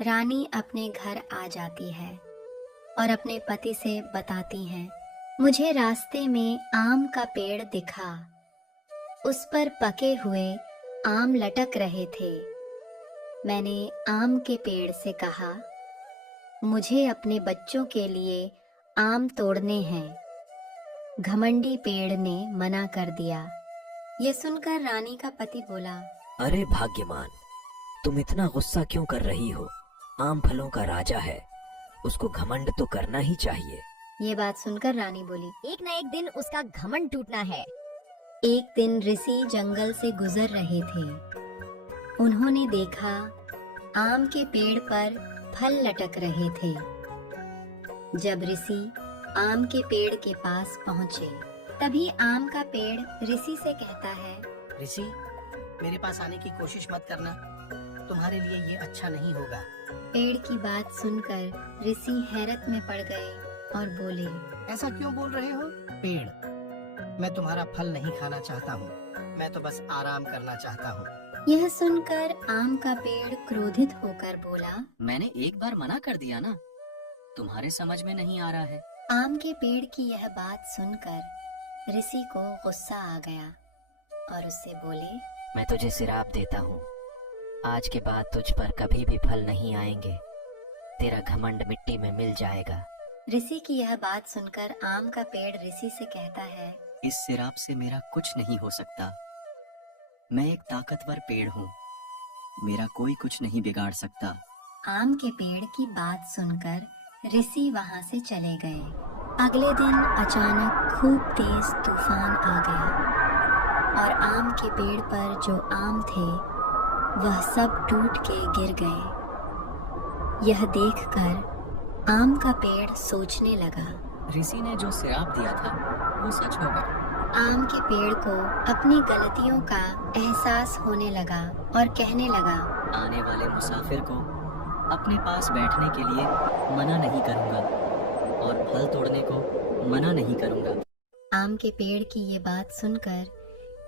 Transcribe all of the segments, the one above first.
रानी अपने घर आ जाती है और अपने पति से बताती है, मुझे रास्ते में आम का पेड़ दिखा। उस पर पके हुए आम लटक रहे थे। मैंने आम के पेड़ से कहा, मुझे अपने बच्चों के लिए आम तोड़ने हैं। घमंडी पेड़ ने मना कर दिया। ये सुनकर रानी का पति बोला, अरे भाग्यवान, तुम इतना गुस्सा क्यों कर रही हो? आम फलों का राजा है, उसको घमंड तो करना ही चाहिए। ये बात सुनकर रानी बोली, एक न एक दिन उसका घमंड टूटना है। एक दिन ऋषि जंगल से गुजर रहे थे। उन्होंने देखा आम के पेड़ पर फल लटक रहे थे। जब ऋषि आम के पेड़ के पास पहुंचे, तभी आम का पेड़ ऋषि से कहता है, ऋषि, मेरे पास आने की कोशिश मत करना, तुम्हारे लिए ये अच्छा नहीं होगा। पेड़ की बात सुनकर ऋषि हैरत में पड़ गए और बोले, ऐसा क्यों बोल रहे हो? पेड़, मैं तुम्हारा फल नहीं खाना चाहता हूँ, मैं तो बस आराम करना चाहता हूँ। यह सुनकर आम का पेड़ क्रोधित होकर बोला, मैंने एक बार मना कर दिया ना, तुम्हारे समझ में नहीं आ रहा है। आम के पेड़ की यह बात सुनकर ऋषि को गुस्सा आ गया और उससे बोले, मैं तुझे श्राप देता हूँ, आज के बाद तुझ पर कभी भी फल नहीं आएंगे। तेरा घमंड मिट्टी में मिल जाएगा। ऋषि की यह बात सुनकर आम का पेड़ ऋषि से कहता है, इस श्राप से मेरा कुछ नहीं हो सकता। मैं एक ताकतवर पेड़ हूँ, मेरा कोई कुछ नहीं बिगाड़ सकता। आम के पेड़ की बात सुनकर ऋषि वहां से चले गए। अगले दिन अचानक खूब तेज तूफान आ गया और आम के पेड़ पर जो आम थे वह सब टूट के गिर गए। यह देखकर आम का पेड़ सोचने लगा, ऋषि ने जो श्राप दिया था वो सच हो गया। आम के पेड़ को अपनी गलतियों का एहसास होने लगा और कहने लगा, आने वाले मुसाफिर को अपने पास बैठने के लिए मना नहीं करूँगा और फल तोड़ने को मना नहीं करूँगा। आम के पेड़ की ये बात सुनकर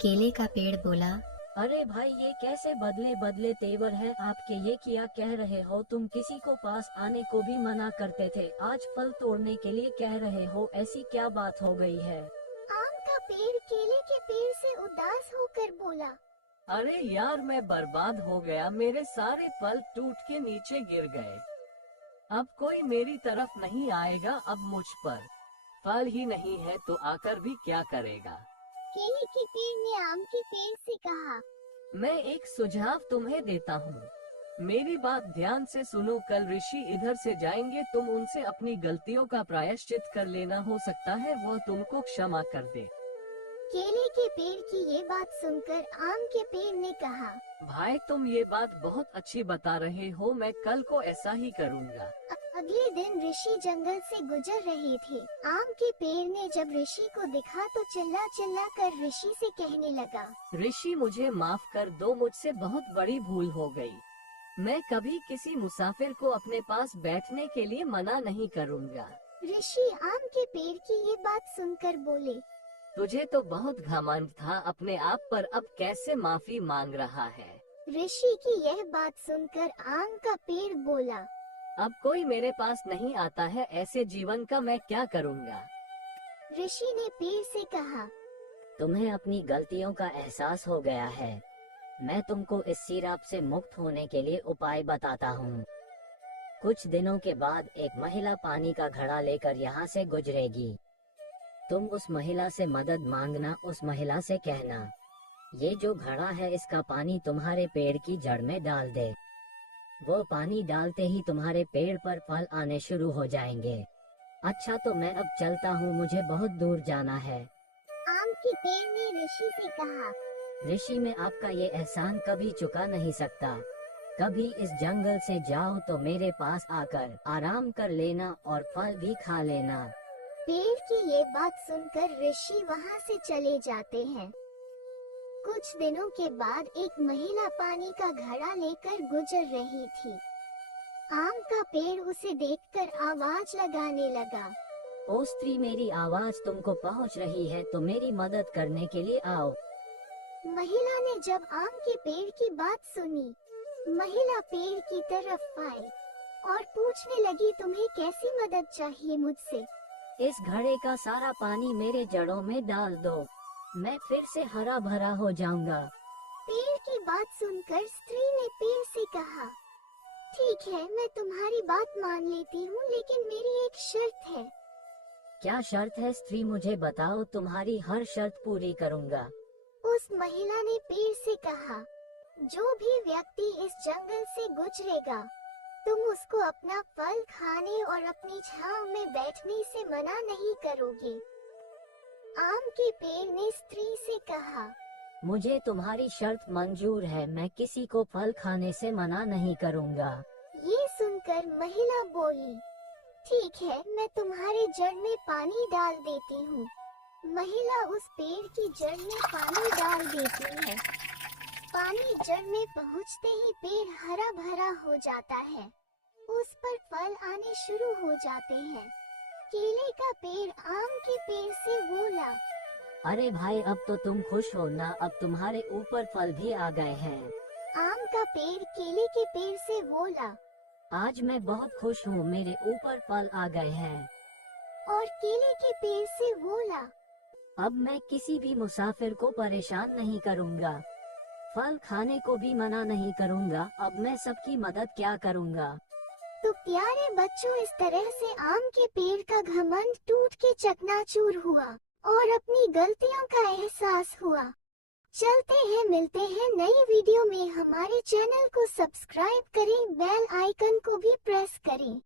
केले का पेड़ बोला, अरे भाई, ये कैसे बदले बदले तेवर है आपके? ये क्या कह रहे हो? तुम किसी को पास आने को भी मना करते थे, आज फल तोड़ने के लिए कह रहे हो, ऐसी क्या बात हो गई है? आम का पेड़ केले के पेड़ से उदास होकर बोला, अरे यार, मैं बर्बाद हो गया, मेरे सारे फल टूट के नीचे गिर गए। अब कोई मेरी तरफ नहीं आएगा, अब मुझ पर फल ही नहीं है तो आकर भी क्या करेगा? केले के पेड़ ने आम के पेड़ से कहा, मैं एक सुझाव तुम्हें देता हूँ, मेरी बात ध्यान से सुनो। कल ऋषि इधर से जाएंगे, तुम उनसे अपनी गलतियों का प्रायश्चित कर लेना, हो सकता है वो तुमको क्षमा कर दे। केले के पेड़ की ये बात सुनकर आम के पेड़ ने कहा, भाई, तुम ये बात बहुत अच्छी बता रहे हो, मैं कल को ऐसा ही करूँगा। अगले दिन ऋषि जंगल से गुजर रहे थे। आम के पेड़ ने जब ऋषि को देखा तो चिल्ला चिल्ला कर ऋषि से कहने लगा, ऋषि, मुझे माफ कर दो, मुझसे बहुत बड़ी भूल हो गई। मैं कभी किसी मुसाफिर को अपने पास बैठने के लिए मना नहीं करूँगा। ऋषि आम के पेड़ की ये बात सुनकर बोले, तुझे तो बहुत घमंड था अपने आप पर, अब कैसे माफी मांग रहा है? ऋषि की यह बात सुनकर आम का पेड़ बोला, अब कोई मेरे पास नहीं आता है, ऐसे जीवन का मैं क्या करूँगा? ऋषि ने पेड़ से कहा, तुम्हें अपनी गलतियों का एहसास हो गया है, मैं तुमको इस श्राप से मुक्त होने के लिए उपाय बताता हूँ। कुछ दिनों के बाद एक महिला पानी का घड़ा लेकर यहाँ से गुजरेगी। तुम उस महिला से मदद मांगना, उस महिला से कहना, ये जो घड़ा है इसका पानी तुम्हारे पेड़ की जड़ में डाल दे। वो पानी डालते ही तुम्हारे पेड़ पर फल आने शुरू हो जाएंगे। अच्छा, तो मैं अब चलता हूँ, मुझे बहुत दूर जाना है। आम के पेड़ ने ऋषि से कहा, ऋषि, मैं आपका ये एहसान कभी चुका नहीं सकता। कभी इस जंगल से जाओ तो मेरे पास आकर आराम कर लेना और फल भी खा लेना। पेड़ की ये बात सुनकर ऋषि वहाँ से चले जाते हैं। कुछ दिनों के बाद एक महिला पानी का घड़ा लेकर गुजर रही थी। आम का पेड़ उसे देखकर आवाज लगाने लगा, ओ स्त्री, मेरी आवाज तुमको पहुंच रही है तो मेरी मदद करने के लिए आओ। महिला ने जब आम के पेड़ की बात सुनी महिला पेड़ की तरफ आई और पूछने लगी, तुम्हें कैसी मदद चाहिए मुझसे? इस घड़े का सारा पानी मेरे जड़ों में डाल दो, मैं फिर से हरा भरा हो जाऊंगा। पेड़ की बात सुनकर स्त्री ने पेड़ से कहा, ठीक है, मैं तुम्हारी बात मान लेती हूँ, लेकिन मेरी एक शर्त है। क्या शर्त है स्त्री, मुझे बताओ, तुम्हारी हर शर्त पूरी करूंगा। उस महिला ने पेड़ से कहा, जो भी व्यक्ति इस जंगल से गुजरेगा, तुम उसको अपना फल खाने और अपनी छांव में बैठने से मना नहीं करोगे। आम के पेड़ ने स्त्री से कहा, मुझे तुम्हारी शर्त मंजूर है, मैं किसी को फल खाने से मना नहीं करूंगा। ये सुनकर महिला बोली, ठीक है, मैं तुम्हारे जड़ में पानी डाल देती हूँ। महिला उस पेड़ की जड़ में पानी डाल देती है। पानी जड़ में पहुँचते ही पेड़ हरा भरा हो जाता है। उस पर फल आने शुरू हो जाते हैं। केले का पेड़ आम के पेड़ से बोला, अरे भाई, अब तो तुम खुश हो ना, अब तुम्हारे ऊपर फल भी आ गए हैं। आम का पेड़ केले के पेड़ से बोला, आज मैं बहुत खुश हूँ, मेरे ऊपर फल आ गए हैं। और केले के पेड़ से बोला, अब मैं किसी भी मुसाफिर को परेशान नहीं करूँगा, फल खाने को भी मना नहीं करूँगा, अब मैं सबकी मदद क्या करूँगा। तो प्यारे बच्चों, इस तरह से आम के पेड़ का घमंड टूट के चकनाचूर हुआ और अपनी गलतियों का एहसास हुआ। चलते हैं, मिलते हैं नई वीडियो में। हमारे चैनल को सब्सक्राइब करें, बेल आइकन को भी प्रेस करें।